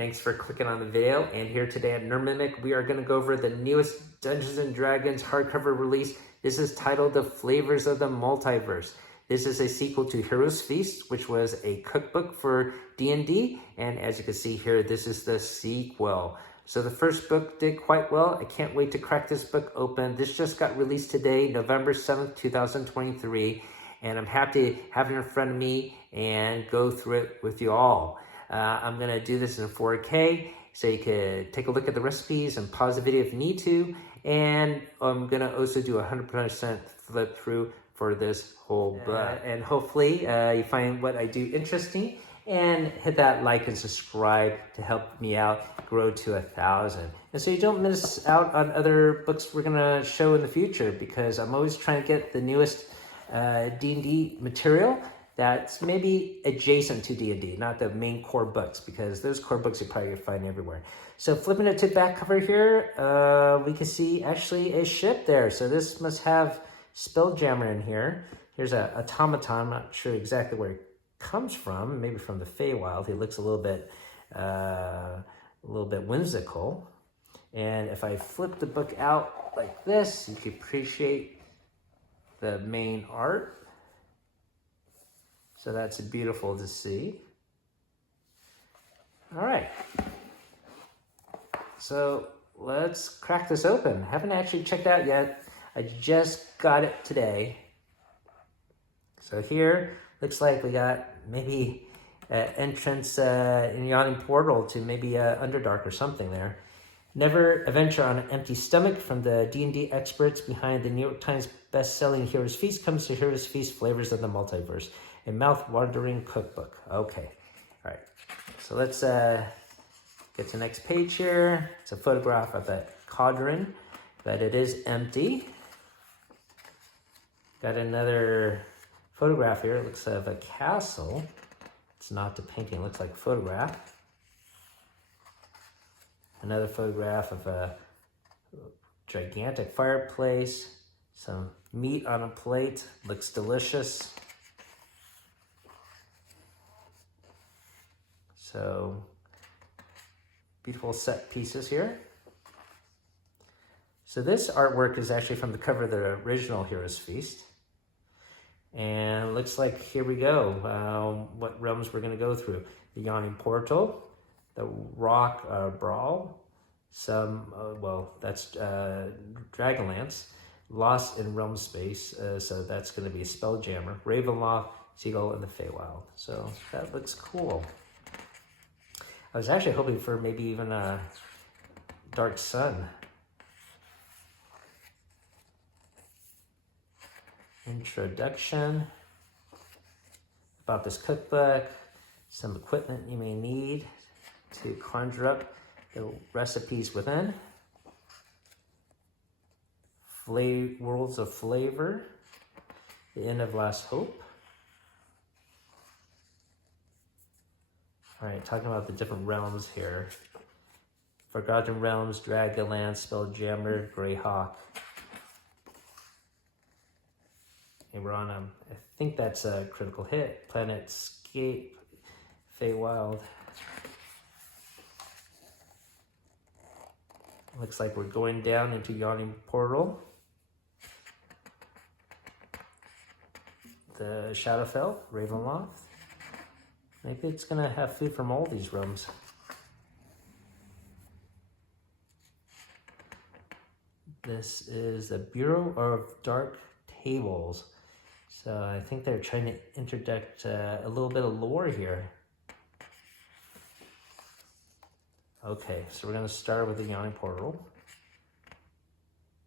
Thanks for clicking on the video. And here today at Nerdmimic, we are going to go over the newest Dungeons & Dragons hardcover release. This is titled The Flavors of the Multiverse. This is a sequel to Heroes Feast, which was a cookbook for D&D. And as you can see here, this is the sequel. So the first book did quite well. I can't wait to crack this book open. This just got released today, November 7th, 2023. And I'm happy to have it in front of me and go through it with you all. I'm going to do this in 4K, so you can take a look at the recipes and pause the video if you need to. And I'm going to also do a 100% flip through for this whole book. And hopefully you find what I do interesting, and hit that like and subscribe to help me out grow to 1,000. And so you don't miss out on other books we're going to show in the future, because I'm always trying to get the newest D&D material that's maybe adjacent to D&D, not the main core books, because those core books you probably find everywhere. So flipping it to the back cover here, we can see actually a ship there. So this must have Spelljammer in here. Here's a automaton. I'm not sure exactly where it comes from. Maybe from the Feywild. He looks a little bit whimsical. And if I flip the book out like this, you can appreciate the main art. So that's beautiful to see. All right. So let's crack this open. Haven't actually checked out yet. I just got it today. So here, looks like we got maybe an entrance in Yawning Portal to maybe Underdark or something there. Never adventure on an empty stomach. From the D&D experts behind the New York Times best-selling Heroes Feast comes to Heroes Feast Flavors of the Multiverse, a mouth-watering cookbook. Okay, all right. So let's get to the next page here. It's a photograph of a cauldron, but it is empty. Got another photograph here. It looks of a castle. It's not the painting. It looks like a photograph. Another photograph of a gigantic fireplace. Some meat on a plate. Looks delicious. So, beautiful set pieces here. So this artwork is actually from the cover of the original Heroes Feast. And looks like, here we go, what realms we're going to go through. The Yawning Portal, the Rock Brawl, some, that's Dragonlance, Lost in Realm Space, so that's going to be Spelljammer, Ravenloft, Seagull, and the Feywild. So that looks cool. I was actually hoping for maybe even a Dark Sun. Introduction about this cookbook, some equipment you may need to conjure up the recipes within. Worlds of Flavor, the End of Last Hope. All right, talking about the different realms here. Forgotten Realms, Dragonlance, Spelljammer, Greyhawk. And we're on, I think that's a critical hit. Planetscape, Feywild. Looks like we're going down into Yawning Portal. The Shadowfell, Ravenloft. Maybe it's going to have food from all these realms. This is the Bureau of Dark Tables. So I think they're trying to interject a little bit of lore here. Okay, so we're going to start with the Yawning Portal.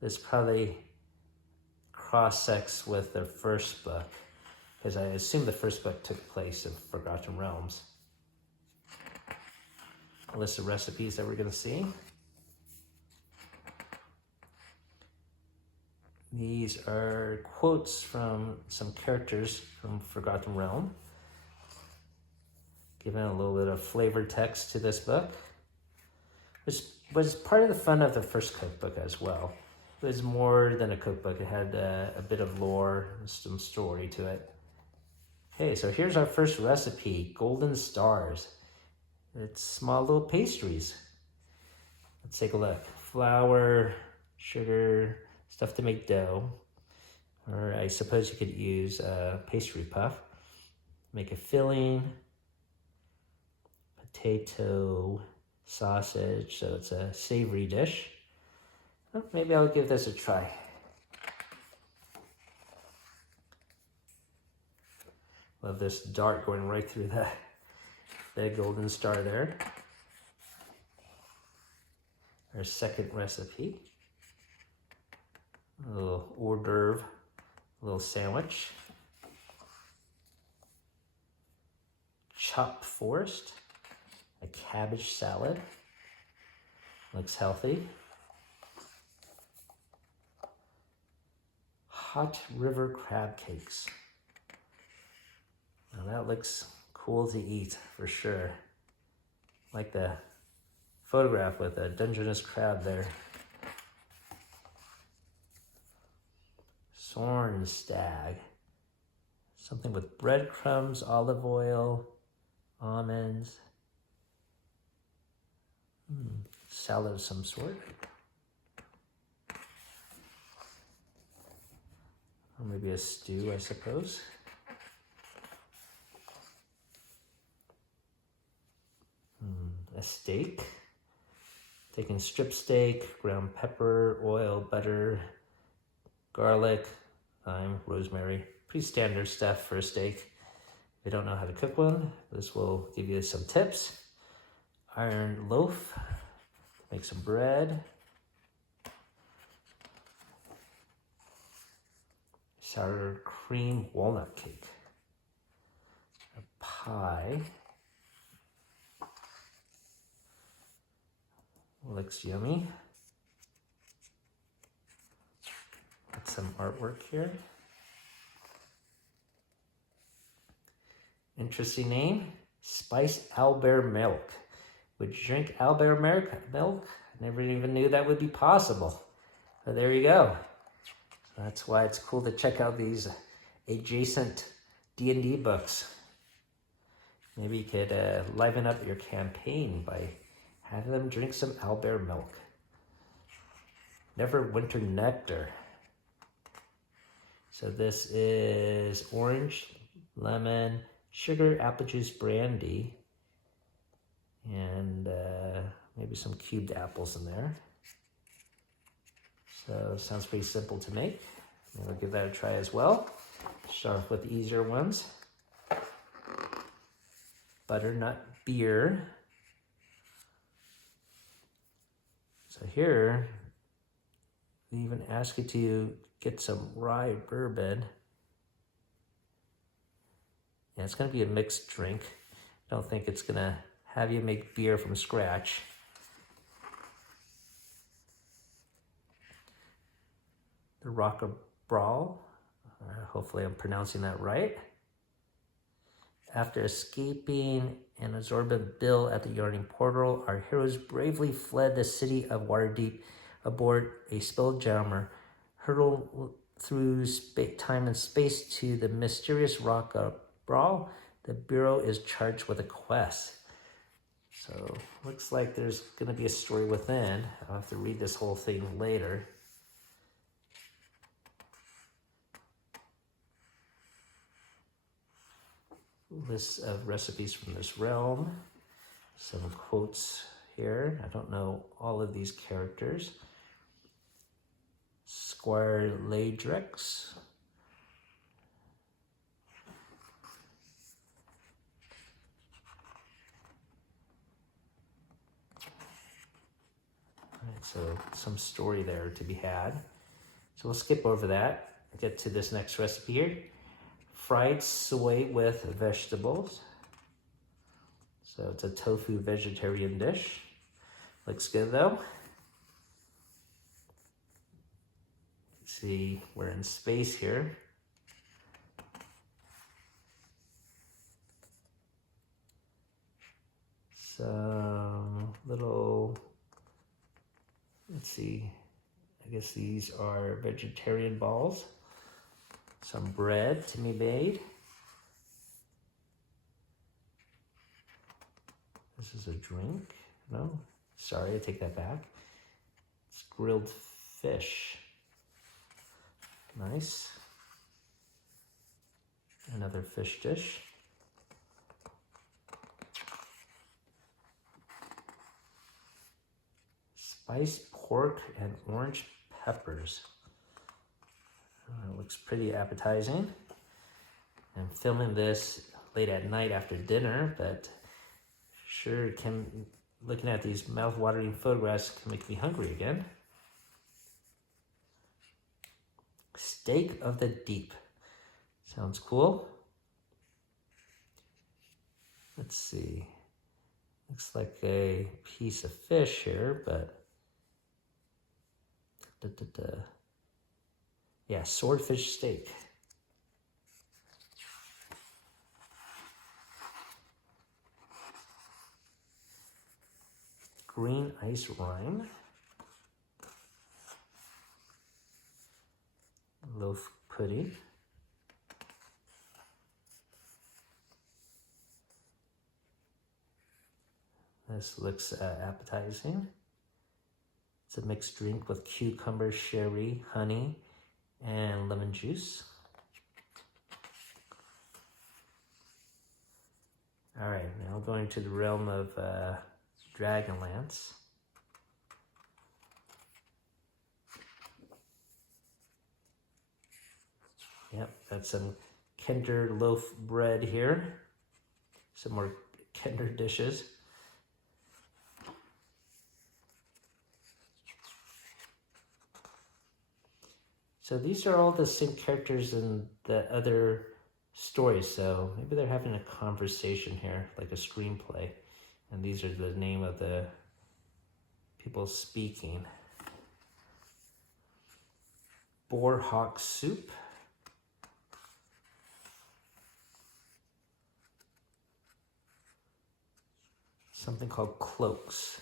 This probably cross-sects with the first book, because I assume the first book took place in Forgotten Realms. A list of recipes that we're going to see. These are quotes from some characters from Forgotten Realm, giving a little bit of flavored text to this book, which was part of the fun of the first cookbook as well. It was more than a cookbook. It had a bit of lore and some story to it. Okay, so here's our first recipe, Golden Stars. It's small little pastries. Let's take a look. Flour, sugar, stuff to make dough. Or I suppose you could use a pastry puff. Make a filling, potato, sausage, so it's a savory dish. Well, maybe I'll give this a try. Love this dart going right through the golden star there. Our second recipe. A little hors d'oeuvre, a little sandwich. Chopped forest, a cabbage salad. Looks healthy. Hot river crab cakes. Now that looks cool to eat for sure. Like the photograph with a Dungeness crab there. Sorn stag. Something with breadcrumbs, olive oil, almonds. Salad of some sort. Or maybe a stew, I suppose. A steak. Taking strip steak, ground pepper, oil, butter, garlic, thyme, rosemary. Pretty standard stuff for a steak. If you don't know how to cook one, this will give you some tips. Iron loaf. Make some bread. Sour cream walnut cake. A pie. Looks yummy. Got some artwork here. Interesting name. Spice owlbear milk. Would you drink owlbear milk? I never even knew that would be possible. But there you go. That's why it's cool to check out these adjacent D&D books. Maybe you could liven up your campaign by having them drink some owlbear milk. Neverwinter nectar. So this is orange, lemon, sugar, apple juice, brandy, and maybe some cubed apples in there. So sounds pretty simple to make. We'll give that a try as well. Start off with the easier ones. Butternut beer. So here, they even ask you to get some rye bourbon. Yeah, it's gonna be a mixed drink. I don't think it's gonna have you make beer from scratch. The Rock of Brawl, hopefully I'm pronouncing that right. After escaping an absorbent bill at the Yawning Portal, our heroes bravely fled the city of Waterdeep aboard a spelljammer, hurtled through time and space to the mysterious Rock of Brawl. The Bureau is charged with a quest. So, looks like there's going to be a story within. I'll have to read this whole thing later. List of recipes from this realm. Some quotes here. I don't know all of these characters. Squire Ladrix. Alright, so some story there to be had. So we'll skip over that. Get to this next recipe here. Fried soy with vegetables. So it's a tofu vegetarian dish. Looks good though. Let's see, we're in space here. Some little, let's see, I guess these are vegetarian balls. Some bread to be made. This is a drink. No, sorry, I take that back. It's grilled fish. Nice. Another fish dish. Spiced pork and orange peppers. Looks pretty appetizing. I'm filming this late at night after dinner, but sure can, looking at these mouth-watering photographs can make me hungry again. Steak of the deep. Sounds cool. Let's see. Looks like a piece of fish here, but yeah, swordfish steak. Green ice rind. Loaf pudding. This looks appetizing. It's a mixed drink with cucumber, sherry, honey, and lemon juice. All right, now going to the realm of Dragonlance. Yep, got some Kinder loaf bread here. Some more Kinder dishes. So these are all the same characters in the other stories, so maybe they're having a conversation here, like a screenplay. And these are the name of the people speaking. Boar hawk soup. Something called cloaks.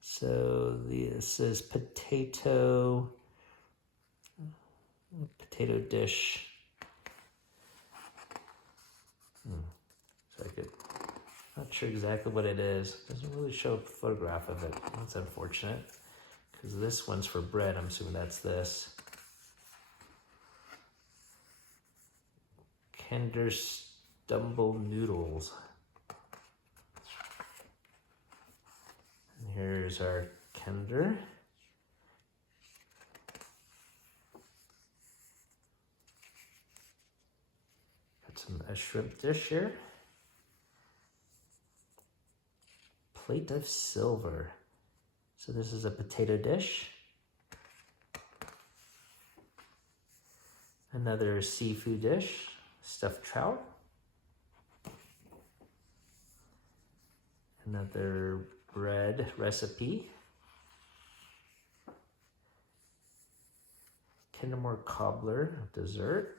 So this is potato dish. So I could, not sure exactly what it is. Doesn't really show a photograph of it. That's unfortunate. Because this one's for bread. I'm assuming that's this. Kinder Stumble Noodles. And here's our Kinder. A shrimp dish here. Plate of silver. So this is a potato dish. Another seafood dish, stuffed trout. Another bread recipe. Kinder More cobbler dessert.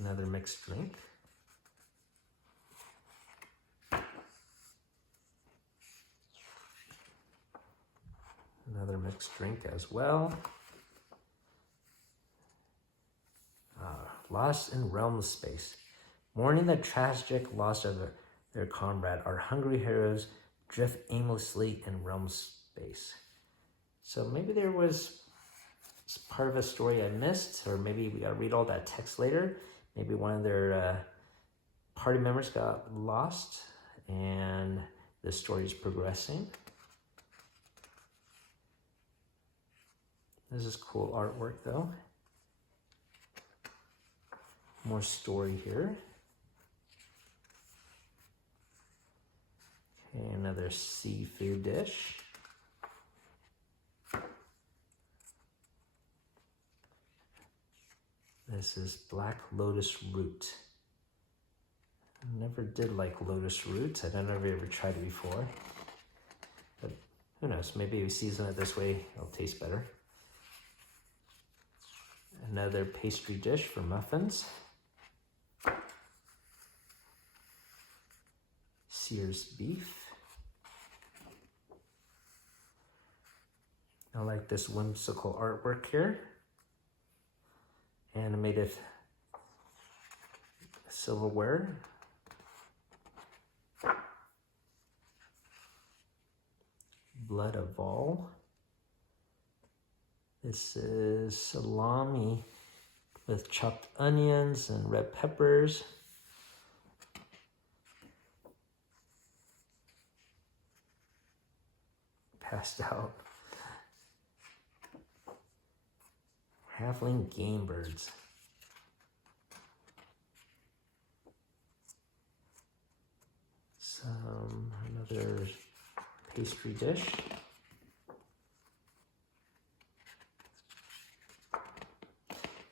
Another mixed drink. Another mixed drink as well. Lost in realm space. Mourning the tragic loss of their comrade, our hungry heroes drift aimlessly in realm space. So maybe there was part of a story I missed, or maybe we gotta read all that text later. Maybe one of their party members got lost and the story is progressing. This is cool artwork though. More story here. Okay, another seafood dish. This is black lotus root. I never did like lotus roots. I don't know if I ever tried it before. But who knows, maybe if we season it this way, it'll taste better. Another pastry dish for muffins. Sears beef. I like this whimsical artwork here. animated silverware. Blood of all. This is salami with chopped onions and red peppers. Passed out. Halfling game birds. Another pastry dish.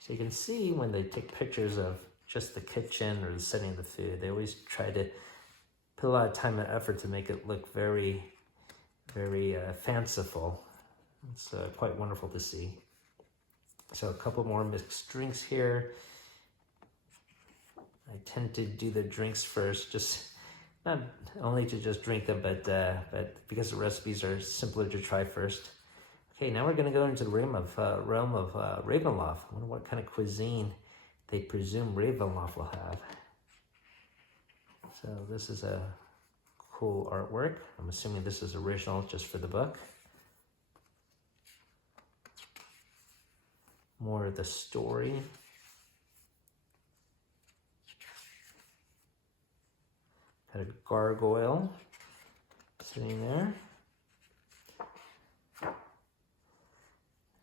So you can see when they take pictures of just the kitchen or the setting of the food, they always try to put a lot of time and effort to make it look very, very fanciful. It's quite wonderful to see. So a couple more mixed drinks here. I tend to do the drinks first, just not only to just drink them, but because the recipes are simpler to try first. Okay, now we're going to go into the realm of Ravenloft. I wonder what kind of cuisine they presume Ravenloft will have. So this is a cool artwork. I'm assuming this is original just for the book. More of the story. Got a gargoyle sitting there.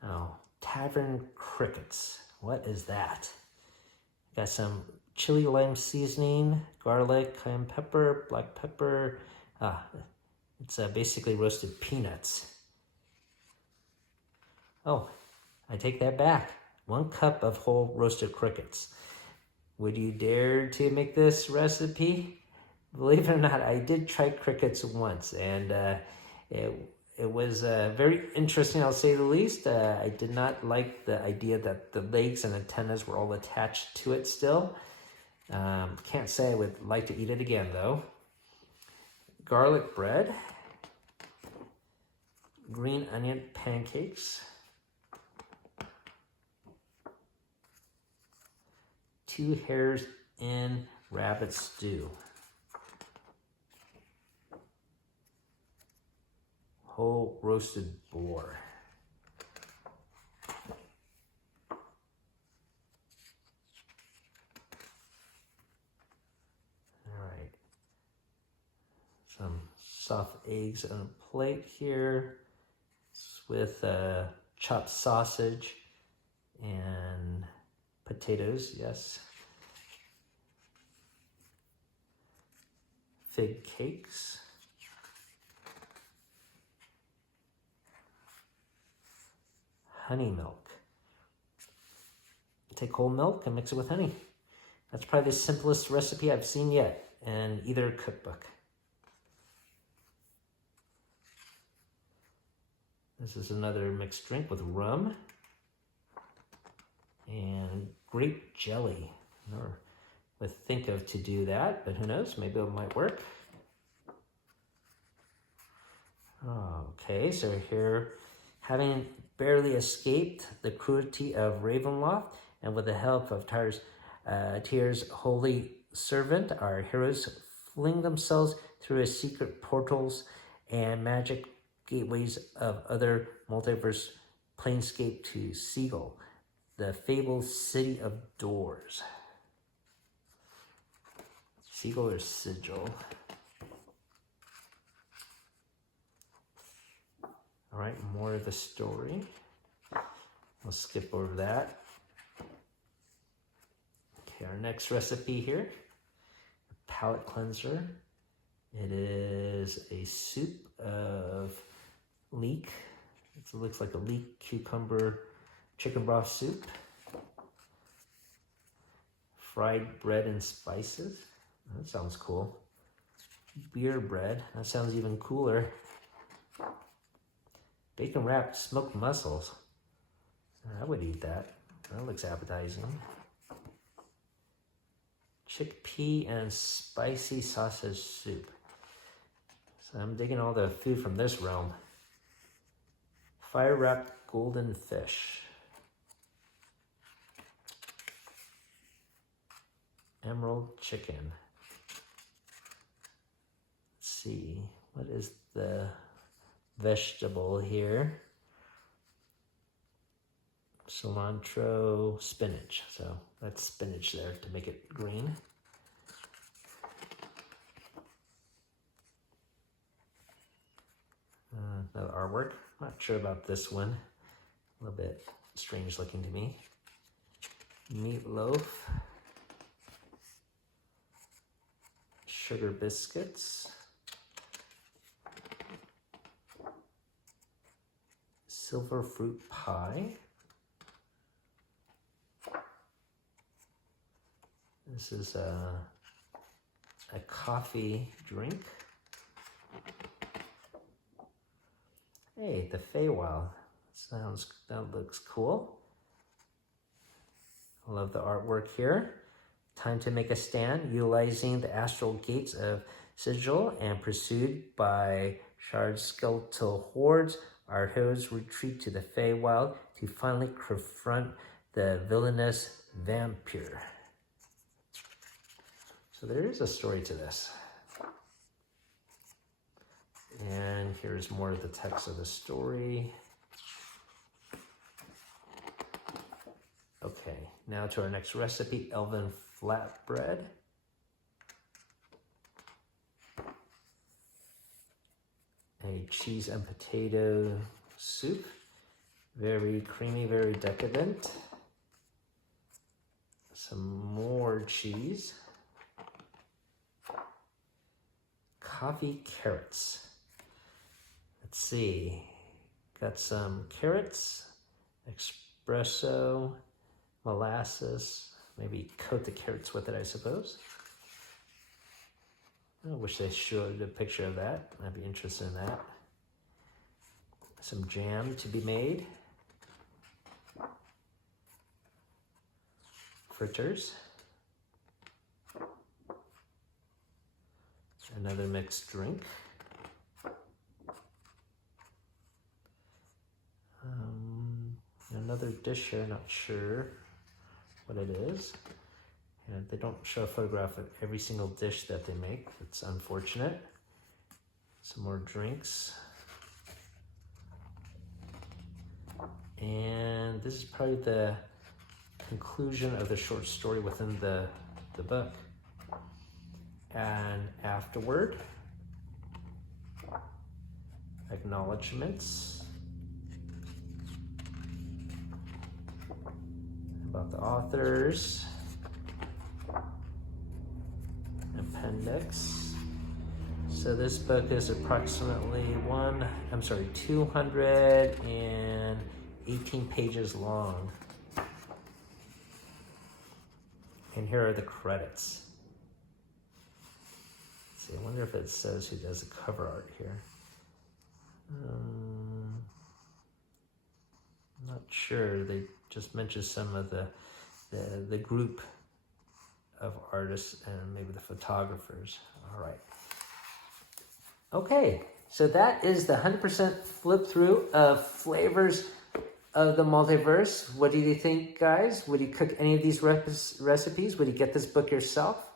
Oh, tavern crickets. What is that? Got some chili lime seasoning, garlic, cayenne pepper, black pepper. It's basically roasted peanuts. Oh, I take that back. 1 cup of whole roasted crickets. Would you dare to make this recipe? Believe it or not, I did try crickets once, and it was very interesting, I'll say the least. I did not like the idea that the legs and antennas were all attached to it still. Can't say I would like to eat it again, though. Garlic bread. Green onion pancakes. 2 hairs in rabbit stew. Whole roasted boar. All right. Some soft eggs on a plate here with chopped sausage and potatoes, yes. Fig cakes. Honey milk. Take whole milk and mix it with honey. That's probably the simplest recipe I've seen yet in either cookbook. This is another mixed drink with rum and grape jelly. Or would think of to do that, but who knows? Maybe it might work. Okay, so here, having barely escaped the cruelty of Ravenloft, and with the help of Tyr's holy servant, our heroes fling themselves through his secret portals and magic gateways of other multiverse planescape to Seagull, the fabled city of doors. Seagull or Sigil? All right, more of the story. We'll skip over that. Okay, our next recipe here, a palate cleanser. It is a soup of leek. It looks like a leek cucumber chicken broth soup. Fried bread and spices. That sounds cool. Beer bread. That sounds even cooler. Bacon wrapped smoked mussels. I would eat that. That looks appetizing. Chickpea and spicy sausage soup. So I'm digging all the food from this realm. Fire wrapped golden fish. Emerald chicken. Let's see, what is the vegetable here? Cilantro, spinach. So that's spinach there to make it green. Another artwork. Not sure about this one. A little bit strange looking to me. Meatloaf. Sugar biscuits. Silver fruit pie. This is a coffee drink. Hey, the Feywild. That looks cool. I love the artwork here. Time to make a stand, utilizing the astral gates of Sigil and pursued by shard skeletal hordes. Our heroes retreat to the Feywild to finally confront the villainous vampire. So there is a story to this. And here's more of the text of the story. Okay, now to our next recipe, Elven flatbread. A cheese and potato soup. Very creamy, very decadent. Some more cheese. Coffee carrots. Let's see, got some carrots, espresso, molasses, maybe coat the carrots with it, I suppose. I wish they showed a picture of that. I'd be interested in that. Some jam to be made. Fritters. Another mixed drink. Another dish here, not sure what it is. And they don't show a photograph of every single dish that they make. It's unfortunate. Some more drinks. And this is probably the conclusion of the short story within the book. And afterward, acknowledgements about the authors, appendix. So this book is approximately 218 pages long. And here are the credits. Let's see, I wonder if it says who does the cover art here. I'm not sure. They just mentioned some of the group of artists and maybe the photographers. All right. Okay, so that is the 100% flip through of Flavors of the Multiverse. What do you think, guys? Would you cook any of these recipes? Would you get this book yourself?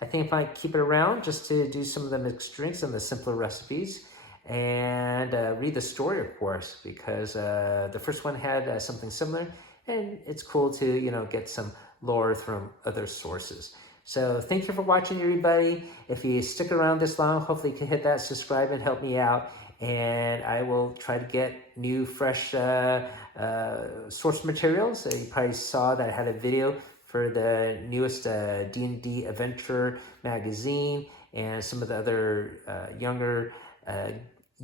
I think I might keep it around just to do some of the mixed drinks and the simpler recipes. And read the story, of course, because the first one had something similar, and it's cool to, get some lore from other sources. So thank you for watching, everybody. If you stick around this long, hopefully you can hit that subscribe and help me out. And I will try to get new, fresh source materials. So you probably saw that I had a video for the newest D&D Adventure magazine and some of the other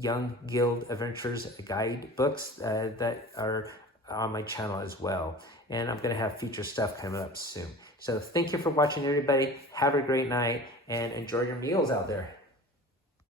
Young Guild Adventures guide books that are on my channel as well. And I'm going to have feature stuff coming up soon. So thank you for watching, everybody. Have a great night and enjoy your meals out there.